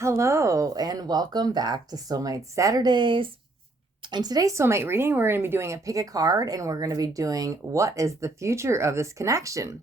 Hello, and welcome back to Soulmate Saturdays. In today's Soulmate reading, we're going to be doing a pick a card, and we're going to be doing what is the future of this connection.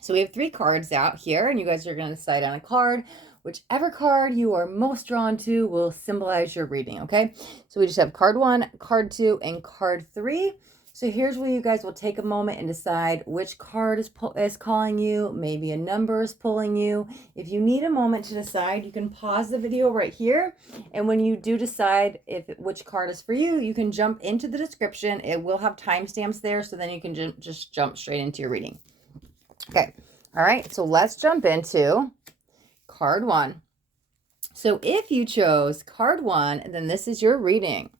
So we have 3 cards out here, and you guys are going to decide on a card. Whichever card you are most drawn to will symbolize your reading, okay? So we just have card 1, card 2, and card 3. So here's where you guys will take a moment and decide which card is calling you. Maybe a number is pulling you. If you need a moment to decide, you can pause the video right here. And when you do decide which card is for you, you can jump into the description. It will have timestamps there, so then you can just jump straight into your reading. Okay. All right. So let's jump into card 1. So if you chose card 1, then this is your reading.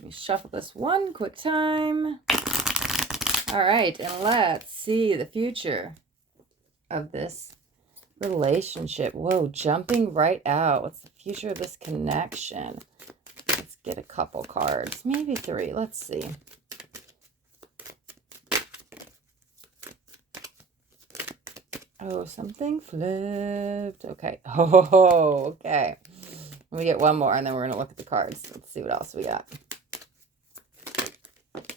Let me shuffle this one quick time. All right. And let's see the future of this relationship. Whoa, jumping right out. What's the future of this connection? Let's get a couple cards, maybe 3. Let's see. Oh, something flipped. Okay. Oh, okay. Let me get one more, and then we're going to look at the cards. Let's see what else we got.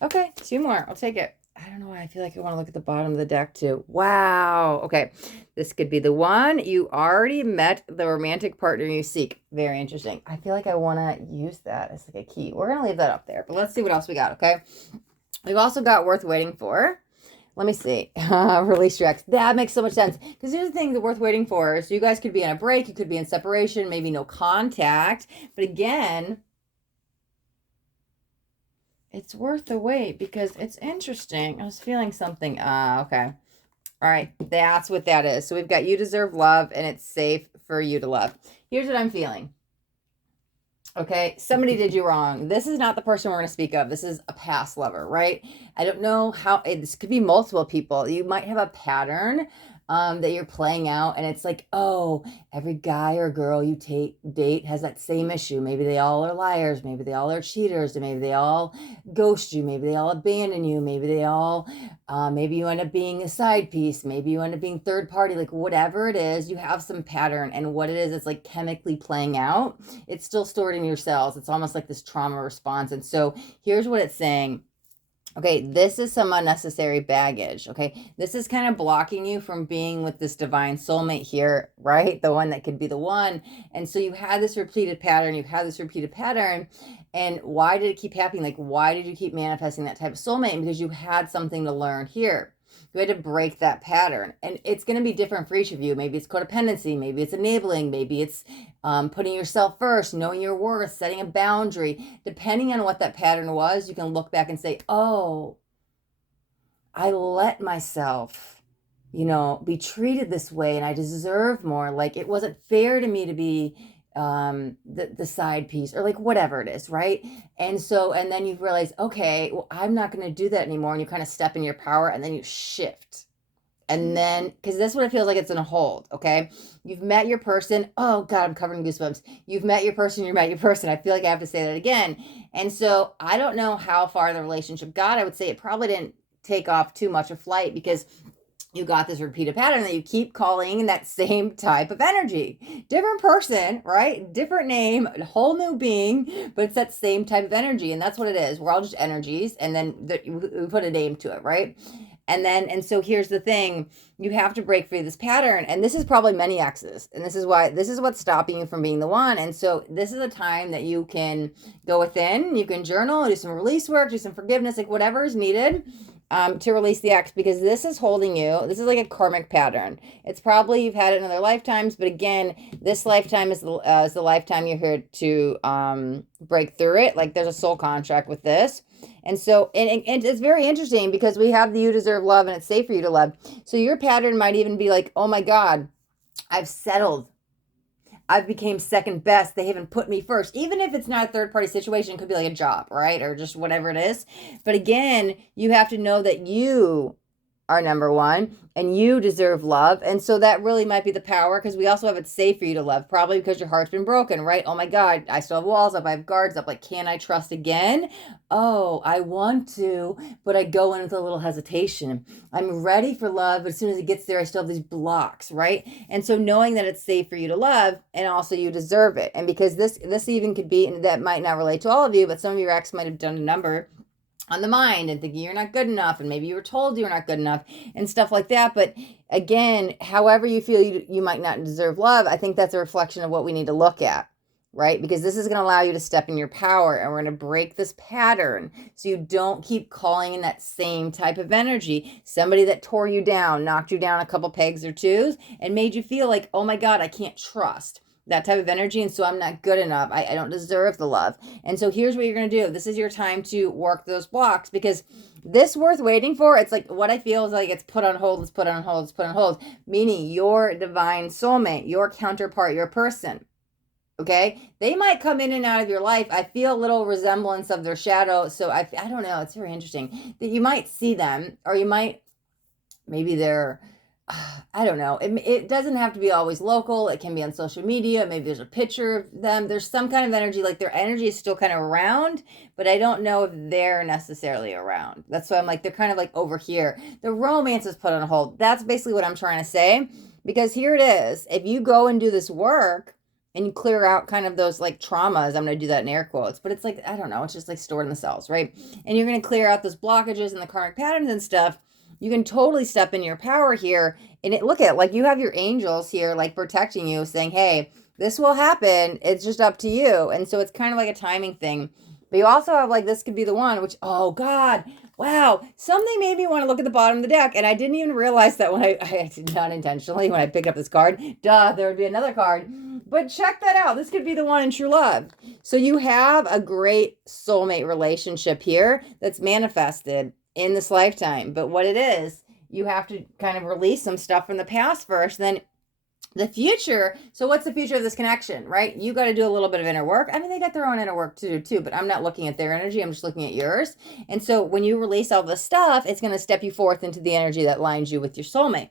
Okay, 2 more. I'll take it. I don't know why I feel like I want to look at the bottom of the deck, too. Wow. Okay. This could be the one. You already met the romantic partner you seek. Very interesting. I feel like I want to use that as like a key. We're going to leave that up there, but let's see what else we got, okay? We've also got worth waiting for. Let me see. Release your ex. That makes so much sense. Because here's the thing that worth waiting for. So you guys could be on a break. You could be in separation. Maybe no contact. But again, it's worth the wait because it's interesting. I was feeling something. Okay. All right. That's what that is. So we've got you deserve love and it's safe for you to love. Here's what I'm feeling. Okay, somebody did you wrong. This is not the person we're going to speak of. This is a past lover, right? I don't know how, this could be multiple people. You might have a pattern that you're playing out, and it's like, oh, every guy or girl you date has that same issue. Maybe they all are liars. Maybe they all are cheaters. Maybe they all ghost you. Maybe they all abandon you. Maybe they all, maybe you end up being a side piece. Maybe you end up being third party. Like whatever it is, you have some pattern, and what it is, it's like chemically playing out. It's still stored in your cells. It's almost like this trauma response. And so here's what it's saying. Okay, this is some unnecessary baggage, okay? This is kind of blocking you from being with this divine soulmate here, right? The one that could be the one. And so you had this repeated pattern, and why did it keep happening? Like, why did you keep manifesting that type of soulmate? Because you had something to learn here. You had to break that pattern, and it's going to be different for each of you. Maybe it's codependency, maybe it's enabling, maybe it's putting yourself first, knowing your worth, setting a boundary. Depending on what that pattern was, you can look back and say, oh, I let myself, be treated this way, and I deserve more. Like it wasn't fair to me to be the side piece, or like whatever it is, right? And then you realize, okay, well, I'm not going to do that anymore, and you kind of step in your power, and then you shift. And then, because that's what it feels like, it's in a hold, okay? You've met your person. Oh God, I'm covered in goosebumps. You've met your person. I feel like I have to say that again. And so I don't know how far the relationship got. I would say it probably didn't take off too much of flight, because you got this repeated pattern that you keep calling that same type of energy. Different person, right? Different name, a whole new being, but it's that same type of energy. And that's what it is. We're all just energies. And then we put a name to it, right? And so here's the thing, you have to break free of this pattern. And this is probably many exes. And this is what's stopping you from being the one. And so this is a time that you can go within, you can journal, do some release work, do some forgiveness, like whatever is needed. To release the ex, because this is holding you. This is like a karmic pattern. It's probably you've had it in other lifetimes, but again, this lifetime is the lifetime you're here to break through it. Like there's a soul contract with this. And so, and it's very interesting because we have the you deserve love and it's safe for you to love. So your pattern might even be like, oh my God, I've settled. I've became second best. They haven't put me first. Even if it's not a third party situation, it could be like a job, right? Or just whatever it is. But again, you have to know that you are number one, and you deserve love. And so that really might be the power, because we also have it's safe for you to love, probably because your heart's been broken, right? Oh my God, I still have walls up, I have guards up. Like, can I trust again? Oh, I want to, but I go in with a little hesitation. I'm ready for love, but as soon as it gets there, I still have these blocks, right? And so knowing that it's safe for you to love, and also you deserve it. And because this even could be, and that might not relate to all of you, but some of your ex might have done a number on the mind and thinking you're not good enough, and maybe you were told you're not good enough and stuff like that. But again, however you feel you might not deserve love, I think that's a reflection of what we need to look at, right? Because this is going to allow you to step in your power, and we're going to break this pattern so you don't keep calling in that same type of energy. Somebody that tore you down, knocked you down a couple pegs or twos, and made you feel like, oh my God, I can't trust that type of energy, and so I'm not good enough. I don't deserve the love. And so here's what you're going to do. This is your time to work those blocks, because this worth waiting for. It's like, what I feel is like it's put on hold, it's put on hold, it's put on hold, meaning your divine soulmate, your counterpart, your person. Okay, they might come in and out of your life. I feel a little resemblance of their shadow. So I don't know. It's very interesting that you might see them, or you might, maybe they're, I don't know. It doesn't have to be always local. It can be on social media. Maybe there's a picture of them. There's some kind of energy, like their energy is still kind of around, but I don't know if they're necessarily around. That's why I'm like, they're kind of like over here. The romance is put on hold. That's basically what I'm trying to say, because here it is. If you go and do this work and you clear out kind of those like traumas, I'm going to do that in air quotes, but it's like, I don't know, it's just like stored in the cells, right? And you're going to clear out those blockages and the karmic patterns and stuff. You can totally step in your power here. And look at it, like you have your angels here, like protecting you, saying, hey, this will happen. It's just up to you. And so it's kind of like a timing thing. But you also have like, this could be the one, which, oh God, wow. Something made me want to look at the bottom of the deck. And I didn't even realize that when I did not intentionally, when I picked up this card, there would be another card. But check that out. This could be the one in true love. So you have a great soulmate relationship here that's manifested in this lifetime. But what it is, you have to kind of release some stuff from the past first, then the future. So what's the future of this connection, right? You got to do a little bit of inner work. I mean, they got their own inner work to do too, but I'm not looking at their energy. I'm just looking at yours. And so when you release all this stuff, it's going to step you forth into the energy that lines you with your soulmate.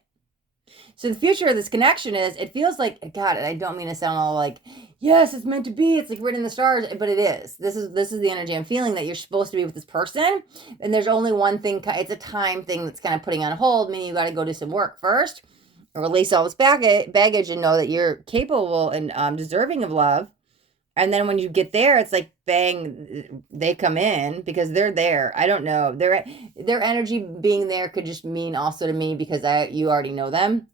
So the future of this connection is, it feels like, God, I don't mean to sound all like, yes, it's meant to be, it's like written in the stars, but it is. This is the energy I'm feeling, that you're supposed to be with this person, and there's only one thing, it's a time thing that's kind of putting on hold, meaning you got to go do some work first, and release all this baggage, and know that you're capable and deserving of love. And then when you get there, it's like, bang, they come in because they're there. I don't know. Their energy being there could just mean also to me, because you already know them.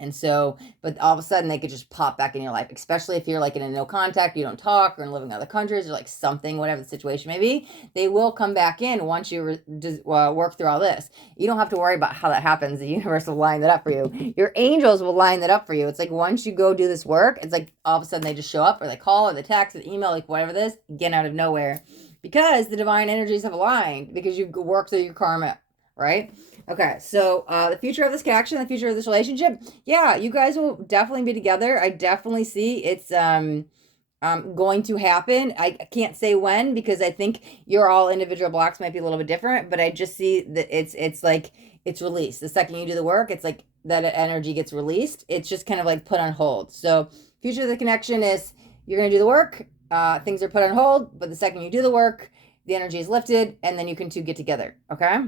And so, but all of a sudden they could just pop back in your life, especially if you're like in a no contact, you don't talk, or living in other countries, or like something, whatever the situation may be, they will come back in once you work through all this. You don't have to worry about how that happens. The universe will line that up for you. Your angels will line that up for you. It's like, once you go do this work, it's like all of a sudden they just show up, or they call, or they text, or email, like whatever this, again, out of nowhere, because the divine energies have aligned, because you work through your karma, right? Okay, so the future of this connection, the future of this relationship, yeah, you guys will definitely be together. I definitely see it's going to happen. I can't say when, because I think your all individual blocks might be a little bit different, but I just see that it's like, it's released. The second you do the work, it's like that energy gets released. It's just kind of like put on hold. So future of the connection is, you're going to do the work. Things are put on hold, but the second you do the work, the energy is lifted, and then you can two get together. Okay?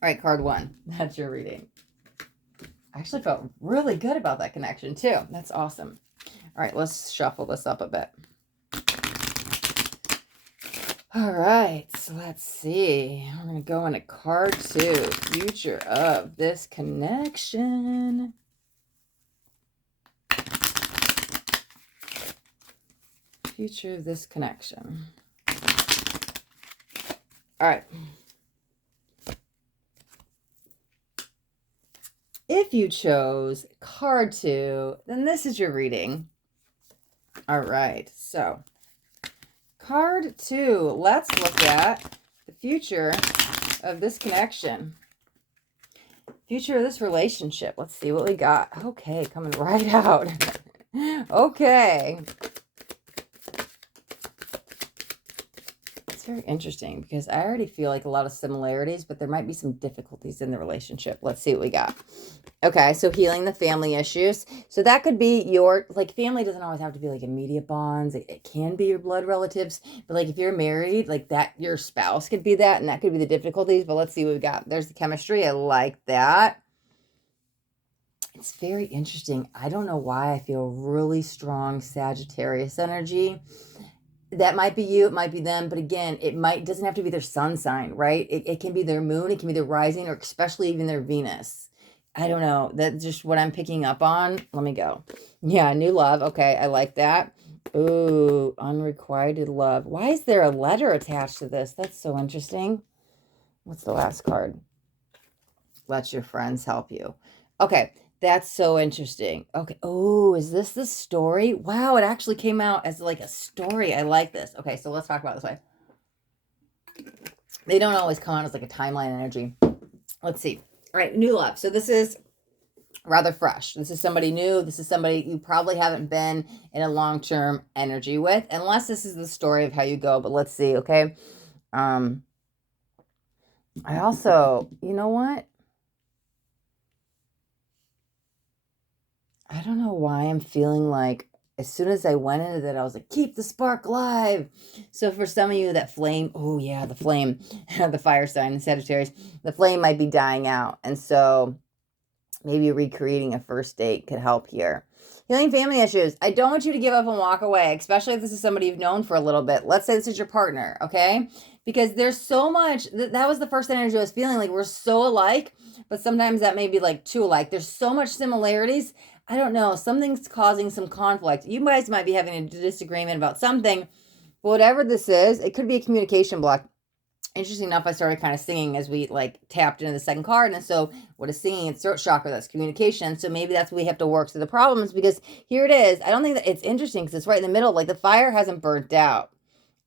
All right, card one. That's your reading. I actually felt really good about that connection too. That's awesome. All right, let's shuffle this up a bit. All right, so let's see. We're going to go into card two, future of this connection. Future of this connection. All right. If you chose card two, then this is your reading. All right, so card two, let's look at the future of this connection. Future of this relationship. Let's see what we got. Okay, coming right out. Okay. It's very interesting because I already feel like a lot of similarities, but there might be some difficulties in the relationship. Let's see what we got. Okay, so healing the family issues. So that could be your, like, family doesn't always have to be like immediate bonds. It can be your blood relatives, but like if you're married, like that, your spouse could be that, and that could be the difficulties. But let's see what we got. There's the chemistry. I like that. It's very interesting. I don't know why I feel really strong Sagittarius energy. That might be you, it might be them, but again, doesn't have to be their sun sign, right? It can be their moon, it can be their rising, or especially even their Venus. I don't know. That's just what I'm picking up on. Let me go. Yeah, new love. Okay, I like that. Ooh, unrequited love. Why is there a letter attached to this? That's so interesting. What's the last card? Let your friends help you. Okay, that's so interesting. Okay. Oh, is this the story? Wow, it actually came out as like a story. I like this. Okay, so let's talk about it this way. They don't always come out as like a timeline energy. Let's see. All right, new love. So this is rather fresh. This is somebody new. This is somebody you probably haven't been in a long-term energy with, unless this is the story of how you go. But let's see, okay? I also, you know what? I don't know why I'm feeling like as soon as I went into that, I was like, keep the spark alive. So for some of you, that flame, oh yeah, the flame, the fire sign, the Sagittarius, the flame might be dying out. And so maybe recreating a first date could help here. Healing family issues. I don't want you to give up and walk away, especially if this is somebody you've known for a little bit. Let's say this is your partner, okay? Because there's so much, that was the first energy I was feeling, like we're so alike, but sometimes that may be like too alike. There's so much similarities. I don't know, something's causing some conflict. You guys might be having a disagreement about something, but whatever this is, it could be a communication block. Interesting enough, I started kind of singing as we like tapped into the second card. And so what is singing? It's throat chakra, that's communication. So maybe that's what we have to work through the problems, because here it is. I don't think that it's interesting because it's right in the middle. Like the fire hasn't burnt out.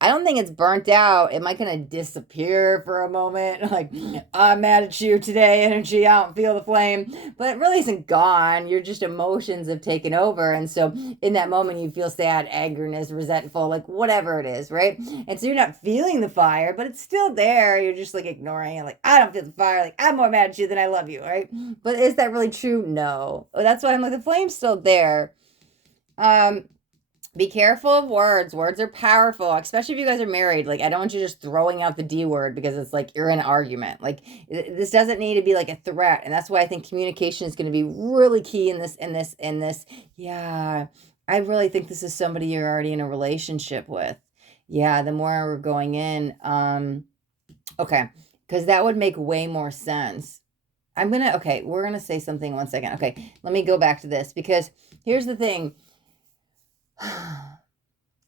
I don't think it's burnt out. It might kind of disappear for a moment. Like, I'm mad at you today, energy, I don't feel the flame. But it really isn't gone. Your just emotions have taken over. And so in that moment, you feel sad, angerness, resentful, like whatever it is, right? And so you're not feeling the fire, but it's still there. You're just like ignoring it. Like, I don't feel the fire. Like, I'm more mad at you than I love you, right? But is that really true? No. That's why I'm like, the flame's still there. Be careful of words. Words are powerful, especially if you guys are married. Like, I don't want you just throwing out the D word because it's like you're in an argument. Like, this doesn't need to be like a threat. And that's why I think communication is going to be really key in this. Yeah, I really think this is somebody you're already in a relationship with. Yeah, the more we're going in, okay, because that would make way more sense. Okay, we're going to say something 1 second. Okay, let me go back to this, because here's the thing.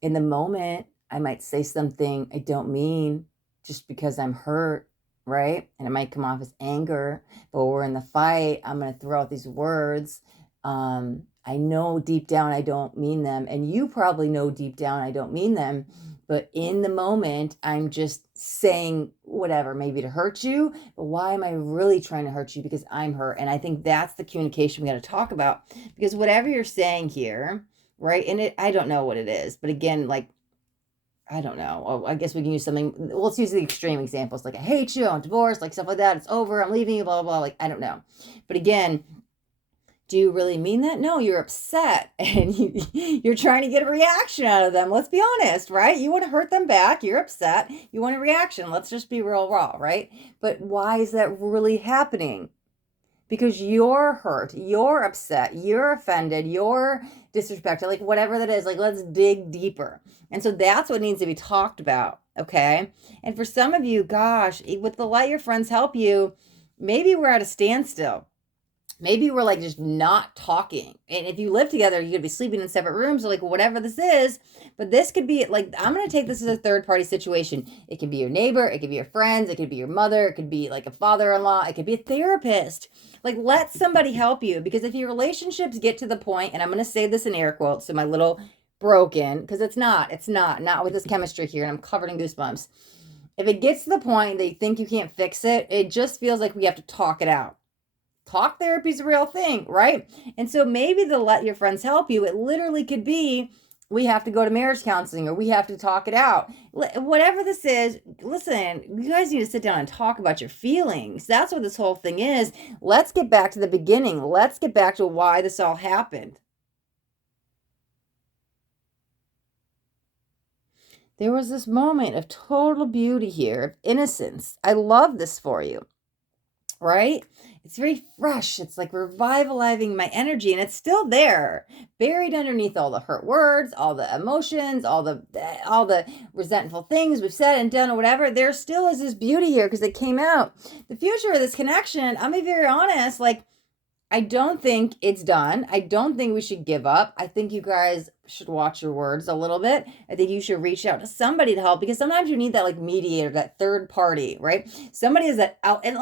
In the moment, I might say something I don't mean just because I'm hurt, right? And it might come off as anger, but we're in the fight. I'm going to throw out these words. I know deep down I don't mean them, and you probably know deep down I don't mean them, but in the moment, I'm just saying whatever, maybe to hurt you, but why am I really trying to hurt you? Because I'm hurt. And I think that's the communication we got to talk about, because whatever you're saying here, right? And I don't know what it is, but again, like, I don't know. Well, I guess we can use something. Well, let's use the extreme examples. Like, I hate you, I'm divorced, like stuff like that. It's over, I'm leaving you, blah, blah, blah. Like, I don't know. But again, do you really mean that? No, you're upset and you're trying to get a reaction out of them. Let's be honest, right? You want to hurt them back. You're upset. You want a reaction. Let's just be real raw, right? But why is that really happening? Because you're hurt, you're upset, you're offended, you're disrespected, like whatever that is, like let's dig deeper. And so that's what needs to be talked about, okay? And for some of you, gosh, with the let your friends help you, maybe we're at a standstill. Maybe we're like just not talking. And if you live together, you could be sleeping in separate rooms or like whatever this is. But this could be like, I'm going to take this as a third party situation. It could be your neighbor. It could be your friends. It could be your mother. It could be like a father-in-law. It could be a therapist. Like, let somebody help you, because if your relationships get to the point, and I'm going to say this in air quotes, so my little broken, because it's not with this chemistry here. And I'm covered in goosebumps. If it gets to the point that you think you can't fix it, it just feels like we have to talk it out. Talk therapy is a real thing, right? And so maybe the let your friends help you, it literally could be we have to go to marriage counseling, or we have to talk it out. Whatever this is, listen, you guys need to sit down and talk about your feelings. That's what this whole thing is. Let's get back to the beginning. Let's get back to why this all happened. There was this moment of total beauty here, of innocence. I love this for you, right? It's very fresh. It's like revitalizing my energy, and it's still there, buried underneath all the hurt words, all the emotions, all the resentful things we've said and done or whatever. There still is this beauty here because it came out. The future of this connection, I'll be very honest, like, I don't think it's done. I don't think we should give up. I think you guys should watch your words a little bit. I think you should reach out to somebody to help, because sometimes you need that like mediator, that third party, right? Somebody is that out, and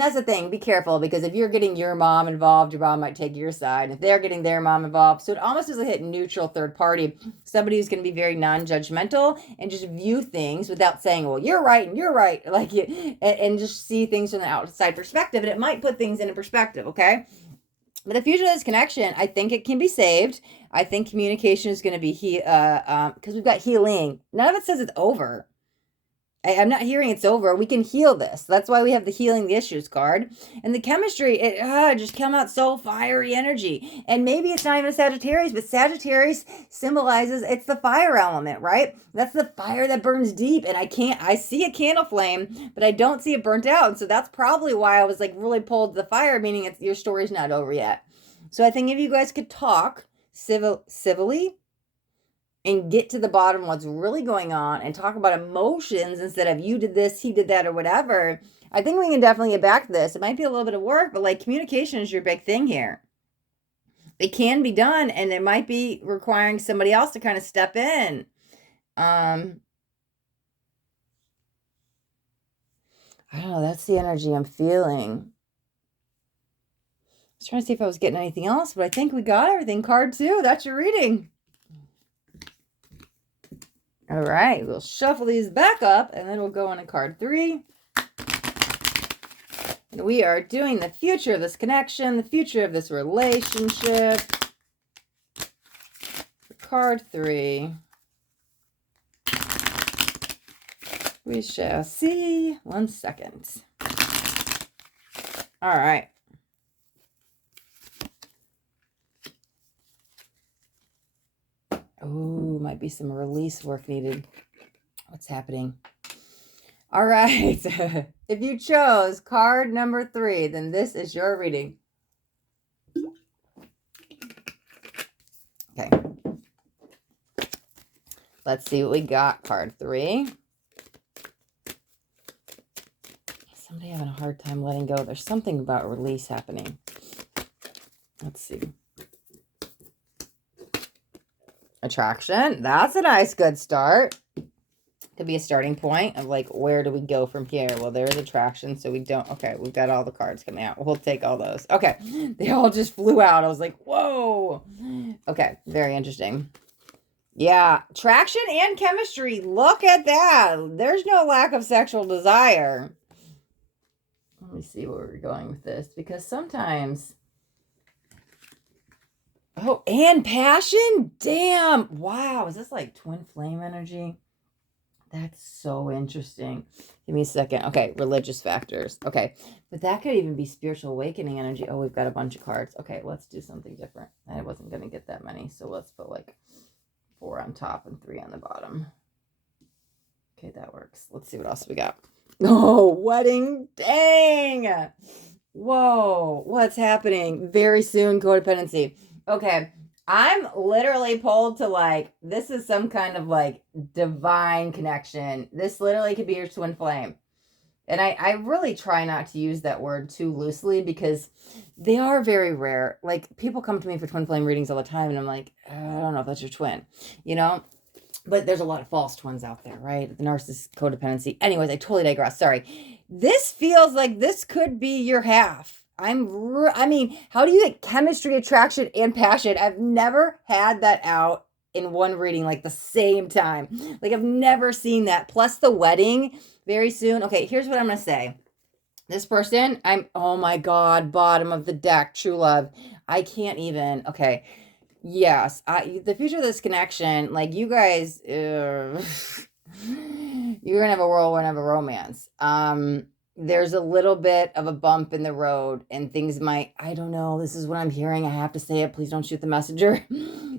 that's the thing. Be careful, because if you're getting your mom involved, your mom might take your side. If they're getting their mom involved, so it almost is a hit neutral third party, somebody who's going to be very non-judgmental and just view things without saying, well, you're right and you're right, like, and just see things from the outside perspective, and it might put things into perspective, okay? But the future of this connection, I think it can be saved. I think communication is going to be because we've got healing. None of it says it's over. I'm not hearing it's over. We can heal this. That's why we have the healing the issues card. And the chemistry, it just come out so fiery energy. And maybe it's not even Sagittarius, but Sagittarius symbolizes, it's the fire element, right? That's the fire that burns deep. And I see a candle flame, but I don't see it burnt out. And so that's probably why I was like really pulled to the fire, meaning your story's not over yet. So I think if you guys could talk civilly, and get to the bottom of what's really going on and talk about emotions instead of you did this, he did that, or whatever, I think we can definitely get back to this. It might be a little bit of work, but like communication is your big thing here. It can be done, and it might be requiring somebody else to kind of step in. I don't know. That's the energy I'm feeling. I was trying to see if I was getting anything else, but I think we got everything. Card 2, that's your reading. All right, we'll shuffle these back up, and then we'll go on to card 3. And we are doing the future of this connection, the future of this relationship. Card 3. We shall see. 1 second. All right. Oh, might be some release work needed. What's happening? All right. If you chose card number 3, then this is your reading. Okay. Let's see what we got. Card 3. Somebody having a hard time letting go. There's something about release happening. Let's see. Attraction. That's a nice, good start. Could be a starting point of like, where do we go from here? Well, there's attraction, so we don't. Okay, we've got all the cards coming out. We'll take all those. Okay, they all just flew out. I was like, whoa. Okay, very interesting. Yeah, traction and chemistry. Look at that. There's no lack of sexual desire. Let me see where we're going with this, because sometimes... Oh, and passion? Damn. Wow. Is this like twin flame energy? That's so interesting. Give me a second. Okay, religious factors. Okay, but that could even be spiritual awakening energy. Oh, we've got a bunch of cards. Okay, let's do something different. I wasn't going to get that many, so let's put like 4 on top and 3 on the bottom. Okay, that works. Let's see what else we got. Oh, wedding. Dang. Whoa, what's happening? Very soon, codependency. Okay, I'm literally pulled to like, this is some kind of like divine connection. This literally could be your twin flame. And I really try not to use that word too loosely, because they are very rare. Like, people come to me for twin flame readings all the time, and I'm like, I don't know if that's your twin, you know? But there's a lot of false twins out there, right? The narcissist, codependency. Anyways, I totally digress. Sorry. This feels like this could be your half. I mean, how do you get chemistry, attraction, and passion? I've never had that out in one reading, like the same time. Like, I've never seen that. Plus the wedding very soon. Okay, here's what I'm going to say. This person, oh my God, bottom of the deck, true love. I can't even. Okay. Yes, the future of this connection, like you guys, you're gonna have a whirlwind of a romance. There's a little bit of a bump in the road, and things might, I don't know, this is what I'm hearing. I have to say it. Please don't shoot the messenger.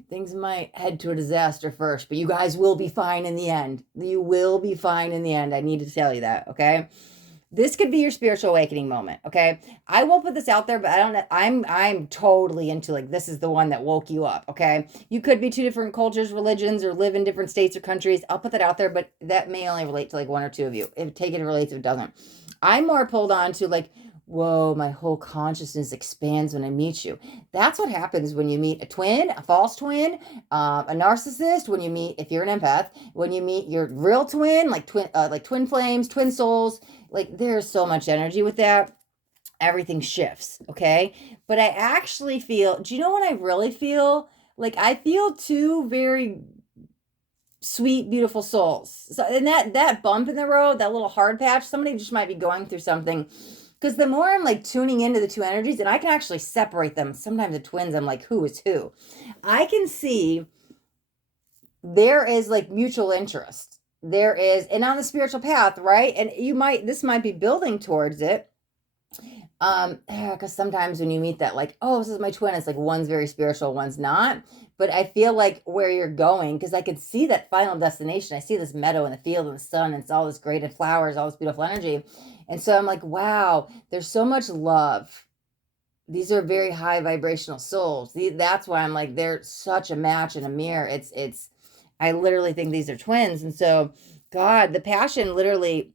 Things might head to a disaster first, but you guys will be fine in the end. You will be fine in the end. I need to tell you that, okay? This could be your spiritual awakening moment, okay? I won't put this out there, but I don't know. I'm totally into like this is the one that woke you up, okay? You could be two different cultures, religions, or live in different states or countries. I'll put that out there, but that may only relate to like one or two of you. If take it, it relates, if it doesn't. I'm more pulled on to like, whoa, my whole consciousness expands when I meet you. That's what happens when you meet a twin, a false twin, a narcissist. When you meet, if you're an empath, when you meet your real twin, like twin flames, twin souls. Like there's so much energy with that. Everything shifts, okay? But I actually feel, do you know what I really feel? Like I feel two very sweet, beautiful souls. So, and that bump in the road, that little hard patch, somebody just might be going through something. Because the more I'm like tuning into the two energies, and I can actually separate them. Sometimes the twins, I'm like, who is who? I can see there is like mutual interest. There is, and on the spiritual path, right? And this might be building towards it. Because sometimes when you meet that, like, oh, this is my twin, it's like one's very spiritual, one's not. But I feel like where you're going, because I could see that final destination. I see this meadow and the field and the sun, and it's all this great and flowers, all this beautiful energy. And so I'm like, wow, there's so much love. These are very high vibrational souls. That's why I'm like, they're such a match and a mirror. I literally think these are twins. And so, God, the passion literally,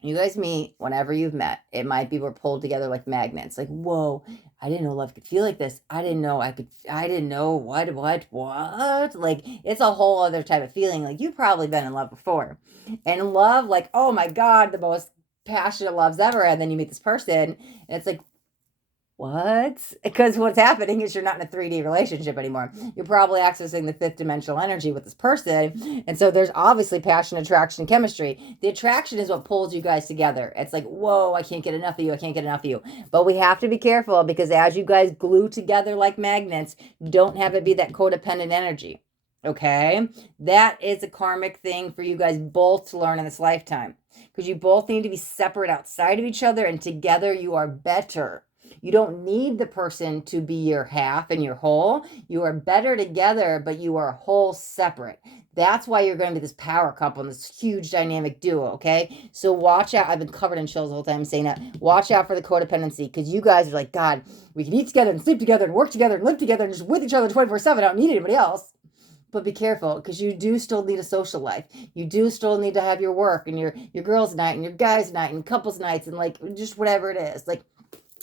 you guys meet whenever you've met. It might be we're pulled together like magnets. Like, whoa, I didn't know love could feel like this. I didn't know what. Like, it's a whole other type of feeling. Like, you've probably been in love before. And love, like, oh my God, the most passionate loves ever. And then you meet this person, and it's like, what? Because what's happening is you're not in a 3D relationship anymore. You're probably accessing the fifth dimensional energy with this person. And so there's obviously passion, attraction, and chemistry. The attraction is what pulls you guys together. It's like, whoa, I can't get enough of you. I can't get enough of you. But we have to be careful because as you guys glue together like magnets, don't have it be that codependent energy. Okay? That is a karmic thing for you guys both to learn in this lifetime. Because you both need to be separate outside of each other, and together you are better. You don't need the person to be your half and your whole. You are better together, but you are whole separate. That's why you're going to be this power couple and this huge dynamic duo, okay? So watch out. I've been covered in chills the whole time saying that. Watch out for the codependency because you guys are like, God, we can eat together and sleep together and work together and live together and just with each other 24/7. I don't need anybody else. But be careful because you do still need a social life. You do still need to have your work and your girls' night and your guys' night and couples' nights and like just whatever it is. Like,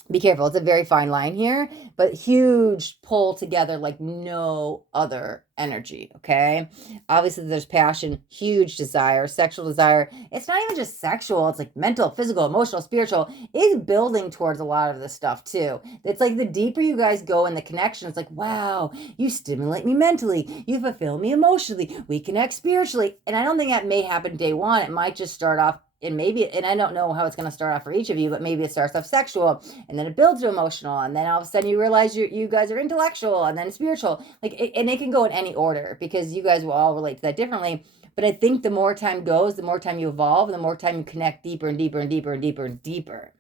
be careful. It's a very fine line here, but huge pull together like no other energy. Okay. Obviously, there's passion, huge desire, sexual desire. It's not even just sexual, it's like mental, physical, emotional, spiritual. It's building towards a lot of this stuff too. It's like the deeper you guys go in the connection, it's like, wow, you stimulate me mentally, you fulfill me emotionally, we connect spiritually. And I don't think that may happen day one. It might just start off and I don't know how it's going to start off for each of you, but maybe it starts off sexual and then it builds to emotional. And then all of a sudden you realize you guys are intellectual and then spiritual, and it can go in any order because you guys will all relate to that differently. But I think the more time goes, the more time you evolve, the more time you connect deeper and deeper and deeper and deeper and deeper.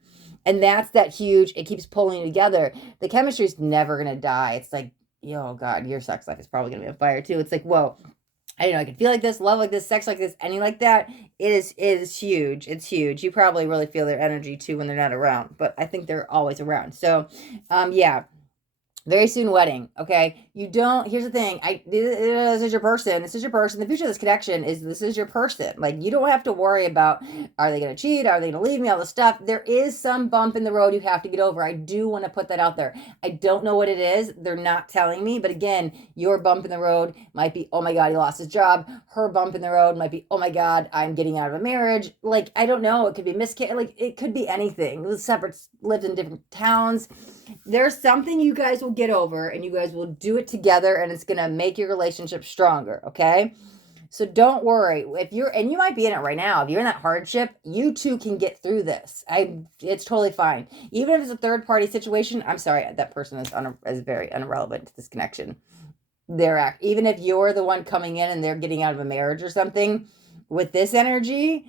And that's that huge, it keeps pulling you together. The chemistry is never going to die. It's like, oh God, your sex life is probably going to be on fire too. It's like, whoa, I don't know, I can feel like this, love like this, sex like this, any like that. It is huge. It's huge. You probably really feel their energy too when they're not around, but I think they're always around. So, yeah. Very soon wedding, okay? You don't, here's the thing, this is your person, this is your person. The future of this connection is this is your person. Like, you don't have to worry about, are they going to cheat? Are they going to leave me? All this stuff. There is some bump in the road you have to get over. I do want to put that out there. I don't know what it is. They're not telling me, but again, your bump in the road might be, oh my God, he lost his job. Her bump in the road might be, oh my God, I'm getting out of a marriage. Like, I don't know. It could be like, it could be anything. It was separate, lived in different towns. There's something you guys will get over and you guys will do it together and it's going to make your relationship stronger, okay? So don't worry. And you might be in it right now. If you're in that hardship, you too can get through this. It's totally fine. Even if it's a third party situation, I'm sorry, that person is very irrelevant to this connection. even if you're the one coming in and they're getting out of a marriage or something, with this energy,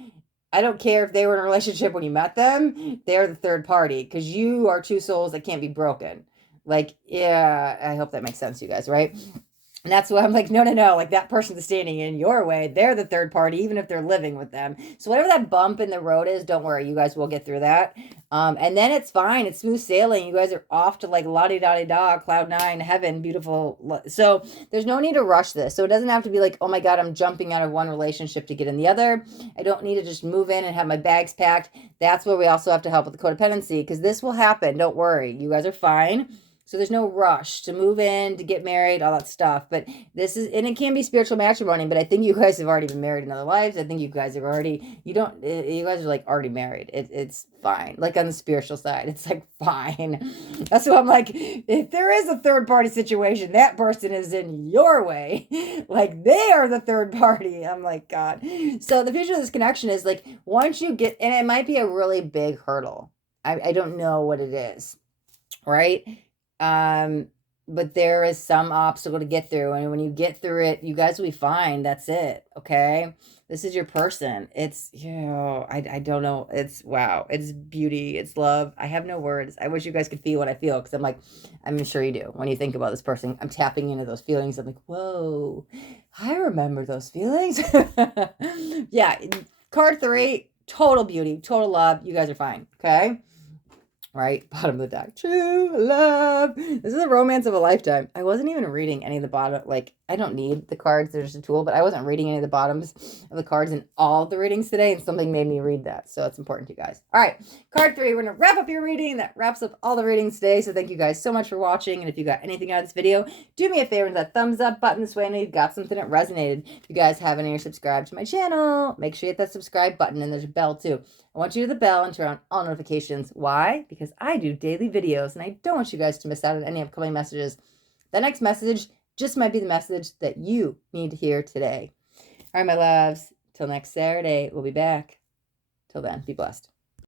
I don't care if they were in a relationship when you met them, they're the third party because you are two souls that can't be broken. Like, yeah, I hope that makes sense to you guys, right? And that's why I'm like, no, no, no. Like that person that's standing in your way, they're the third party, even if they're living with them. So whatever that bump in the road is, don't worry, you guys will get through that. And then it's fine. It's smooth sailing. You guys are off to like la-di-da-di-da, cloud nine, heaven, beautiful. So there's no need to rush this. So it doesn't have to be like, oh my God, I'm jumping out of one relationship to get in the other. I don't need to just move in and have my bags packed. That's where we also have to help with the codependency because this will happen. Don't worry. You guys are fine. So there's no rush to move in, to get married, all that stuff. But this is, and it can be spiritual matrimony, but I think you guys have already been married in other lives. I think you guys have already, you guys are like already married. It's fine. Like on the spiritual side, it's like fine. That's why I'm like, if there is a third party situation, that person is in your way. Like they are the third party. I'm like, God. So the future of this connection is like, once you get, and it might be a really big hurdle. I don't know what it is, right? But there is some obstacle to get through, and when you get through it, you guys will be fine. That's it. Okay. This is your person. It's, I don't know. It's wow. It's beauty. It's love. I have no words. I wish you guys could feel what I feel. Cause I'm like, I'm sure you do. When you think about this person, I'm tapping into those feelings. I'm like, whoa, I remember those feelings. Yeah. Card 3, total beauty, total love. You guys are fine. Okay. Right, bottom of the deck. True love. This is a romance of a lifetime. I wasn't even reading any of the bottom. Like, I don't need the cards. They're just a tool. But I wasn't reading any of the bottoms of the cards in all of the readings today. And something made me read that. So it's important to you guys. All right, card 3. We're going to wrap up your reading. That wraps up all the readings today. So thank you guys so much for watching. And if you got anything out of this video, do me a favor and hit that thumbs up button this way. I know you got something that resonated. If you guys haven't and you're subscribed to my channel, make sure you hit that subscribe button. And there's a bell too. I want you to hit the bell and turn on all notifications. Why? Because I do daily videos and I don't want you guys to miss out on any upcoming messages. The next message just might be the message that you need to hear today. All right, my loves. Till next Saturday, we'll be back. Till then, be blessed.